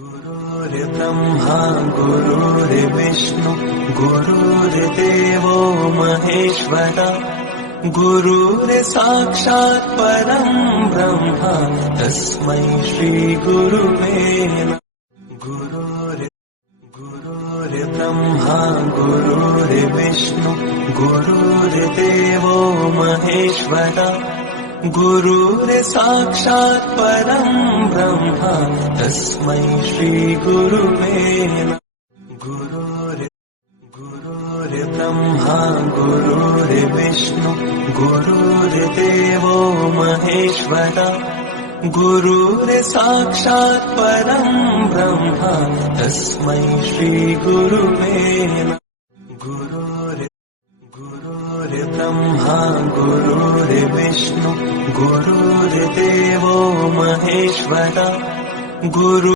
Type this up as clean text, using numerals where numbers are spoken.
गुरुर्ब्रह्मा गुरुर्विष्णु गुरुर्देवो महेश्वर गुरुर्साक्षात् परं ब्रह्म तस्मै श्री गुरुवे नमः। गुरुर्ब्रह्मा गुरुर्विष्णु गुरुर्देवो महेश्वर गुरुर्साक्षात् परं ब्रह्म तस्मै श्री गुरुवे नमः। गुरुर्ब्रह्मा गुरुर्विष्णु गुरुर्देवो महेश्वर गुरुर्साक्षात् परं ब्रह्म तस्मै श्री गुरुवे नमः। गुरुर्ब्रह्मा गुरुर्विष्णु गुरुर्देवो महेश्वर गुरु